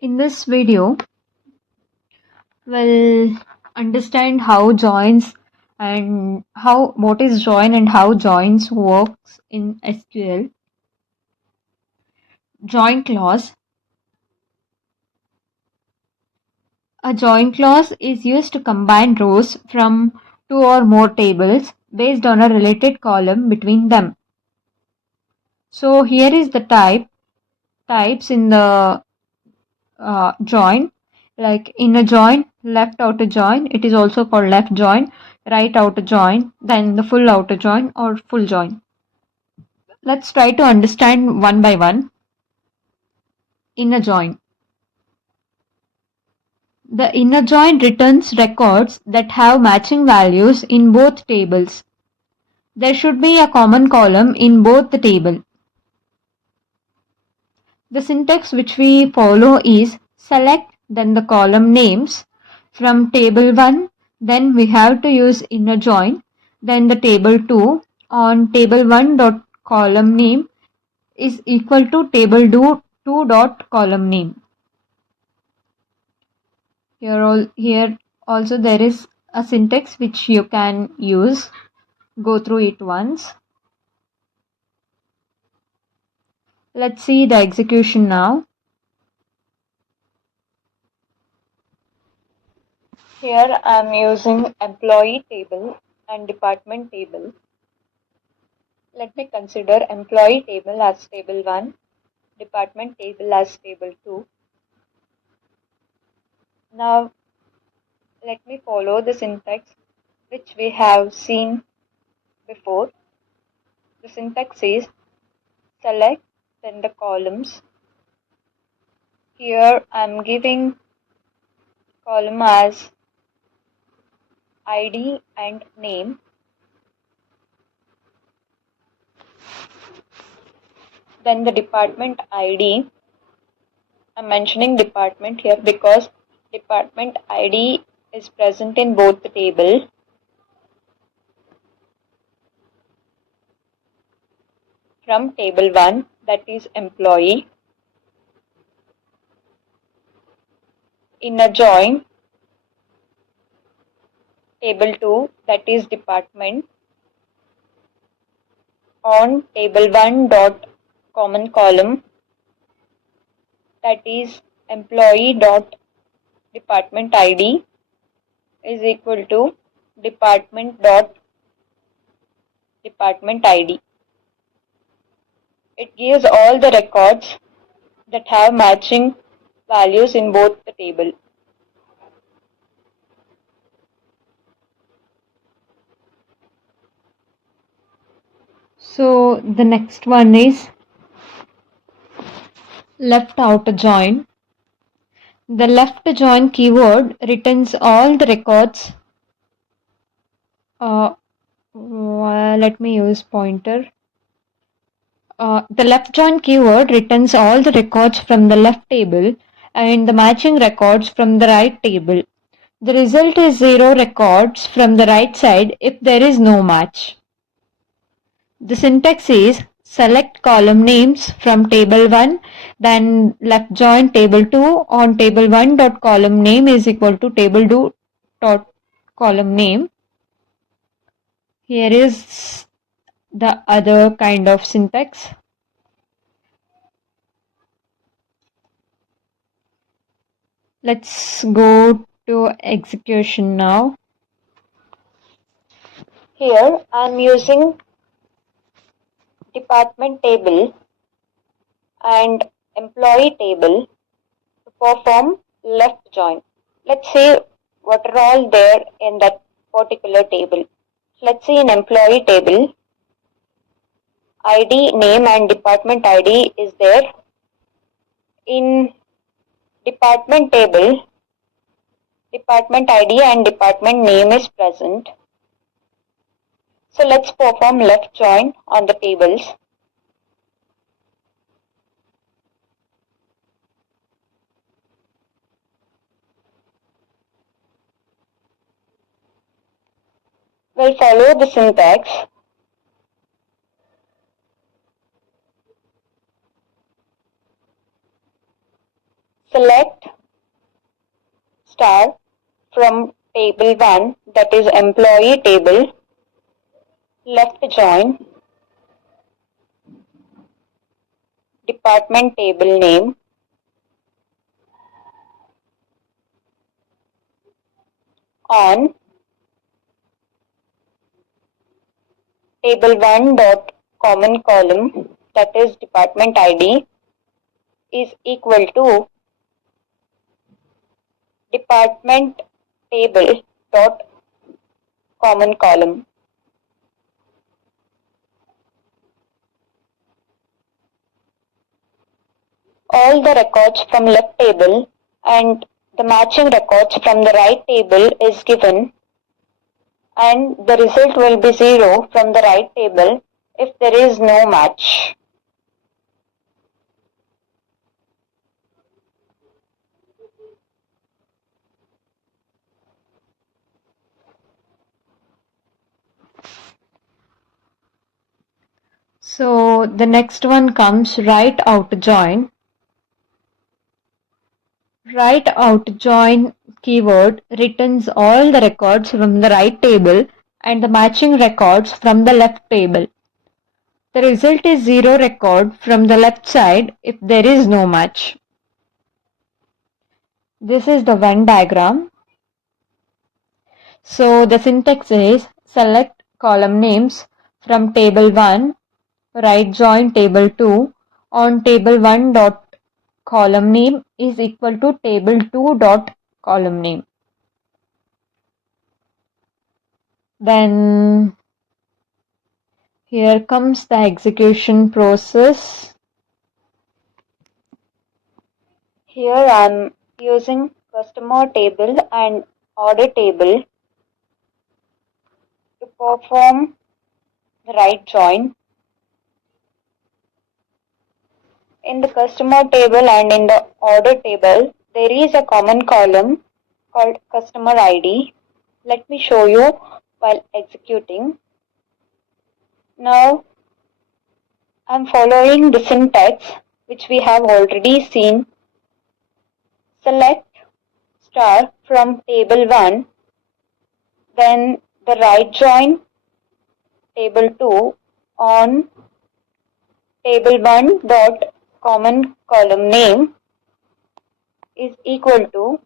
In this video, we'll understand how joins and how what is join and how joins works in SQL. Join clause. A join clause is used to combine rows from two or more tables based on a related column between them. So here is the types in the join, like inner join, left outer join. It is also called left join, right outer join, then the full outer join or full join. Let's try to understand one by one. Inner join. The inner join returns records that have matching values in both tables. There should be a common column in both the table. The syntax which we follow is select, then the column names from table 1, then we have to use inner join, then the table 2 on table 1 dot column name is equal to table 2 dot column name. Here also there is a syntax which you can use. Go through it once. Let's see the execution now. Here I am using employee table and department table. Let me consider employee table as table 1, department table as table 2. Now let me follow the syntax which we have seen before. The syntax is select, then the columns. Here I am giving column as ID and name. Then the department ID. I'm mentioning department here because department ID is present in both the table. From table 1, that is employee. Inner join, table 2, that is department, on table 1 dot common column, that is employee dot department ID is equal to department dot department ID. It gives all the records that have matching values in both the table. So the next one is left outer join. The left join keyword returns all the records. Let me use pointer. The left join keyword returns all the records from the left table and the matching records from the right table. The result is 0 records from the right side if there is no match. The syntax is select column names from table 1, then left join table 2 on table 1 dot column name is equal to table 2 dot column name. Here is the other kind of syntax. Let's go to execution now. Here I am using department table and employee table to perform left join. Let's see what are all there in that particular table. Let's see in employee table, ID, name and department ID is there. In department table, department ID and department name is present. So let's perform left join on the tables. We'll follow the syntax. select star from table 1, that is employee table, left join, department table name, on table 1 dot common column, that is department ID, is equal to department table dot common column. All the records from left table and the matching records from the right table is given, and the result will be 0 from the right table if there is no match. So the next one comes write out join. Write out join keyword returns all the records from the right table and the matching records from the left table. The result is 0 record from the left side if there is no match. This is the Venn diagram. So the syntax is select column names from table 1, right join table 2 on table 1 dot column name is equal to table 2 dot column name. Then here comes the execution process. Here I am using customer table and order table to perform the right join. In the customer table and in the order table, there is a common column called customer ID. Let me show you while executing. Now I am following the syntax which we have already seen. Select star from table 1, then the right join table 2 on table 1 dot common column name is equal to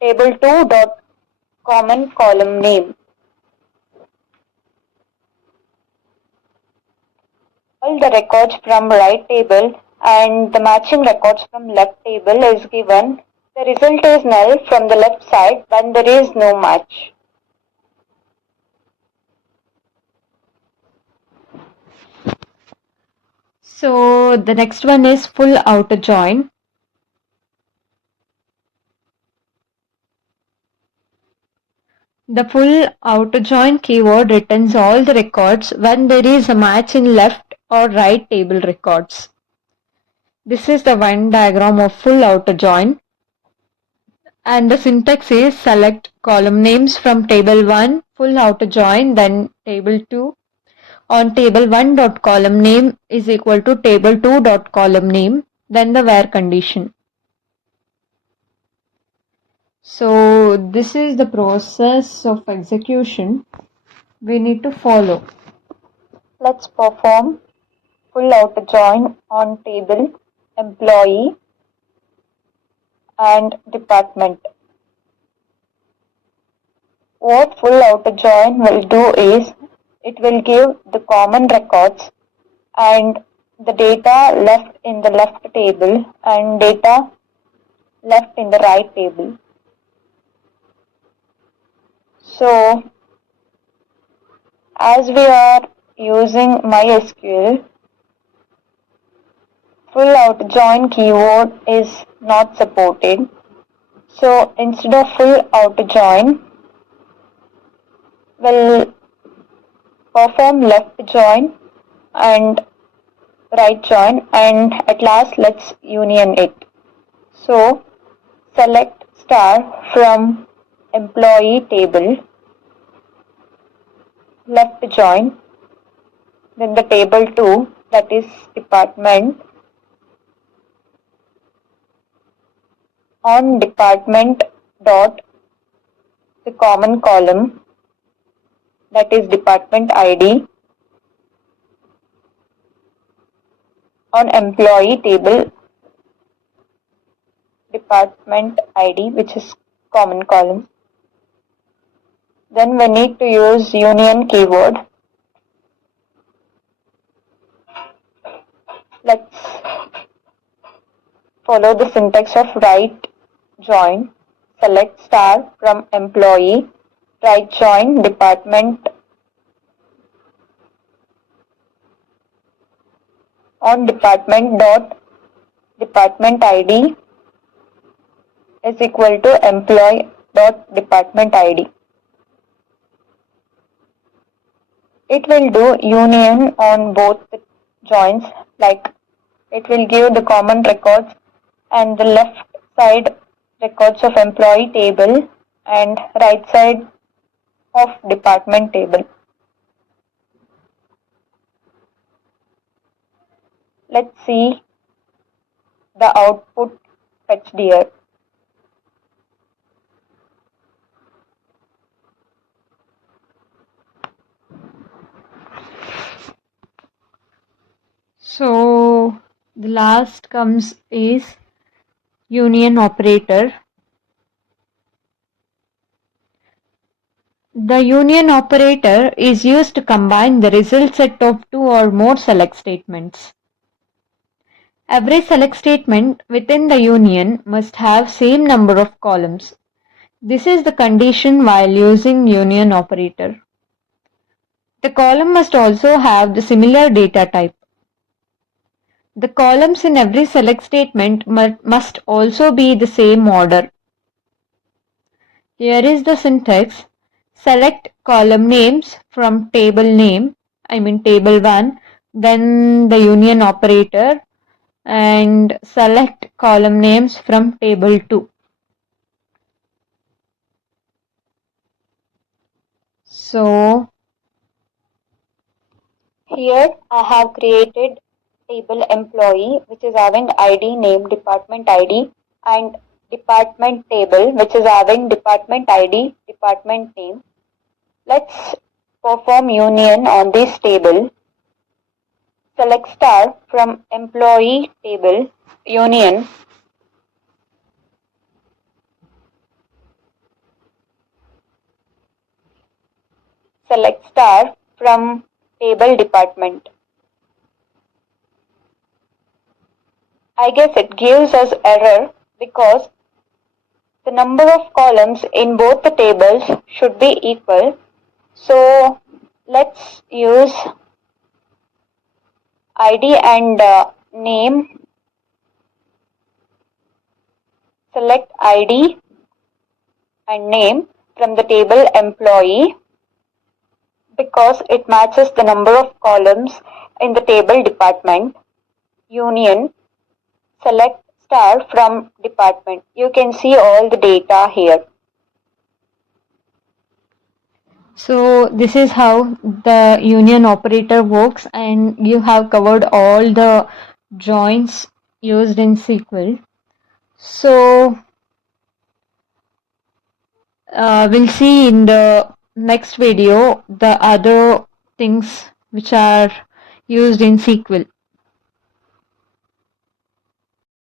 table 2 dot common column name. All the records from right table and the matching records from left table is given. The result is null from the left side when there is no match. So the next one is full outer join. The full outer join keyword returns all the records when there is a match in left or right table records. This is the Venn diagram of full outer join. And the syntax is select column names from table 1, full outer join, then table 2. On table 1 dot column name is equal to table 2 dot column name, then the where condition. So this is the process of execution we need to follow. Let's perform full outer join on table, employee and department. What full outer join will do is it will give the common records and the data left in the left table and data left in the right table. So as we are using MySQL, full outer join keyword is not supported. So instead of full outer join, we'll perform left join and right join, and at last let's union it. So select star from employee table, left join, then the table 2, that is department, On department dot the common column, that is department ID. On employee table, department ID, which is common column. Then we need to use union keyword. Let's follow the syntax of right join. Select star from employee, right join department. On department dot department ID is equal to employee dot department ID. It will do union on both the joins, like it will give the common records and the left side records of employee table and right side of department table. Let's see the output fetched here. So the last comes is union operator. The union operator is used to combine the result set of two or more select statements. Every select statement within the union must have same number of columns. This is the condition while using union operator. The column must also have the similar data type. The columns in every select statement must also be the same order. Here is the syntax. Select column names from table name, table 1, then the union operator, and select column names from table 2. So here I have created table employee, which is having ID name, department ID, and department table, which is having department ID, department name. Let's perform union on this table. Select star from employee table, union. Select star from table department. I guess it gives us error because the number of columns in both the tables should be equal. So let's use ID and name. Select ID and name from the table employee because it matches the number of columns in the table department. Union. Select star from department. You can see all the data here. So this is how the union operator works, and you have covered all the joins used in SQL. So we'll see in the next video the other things which are used in SQL.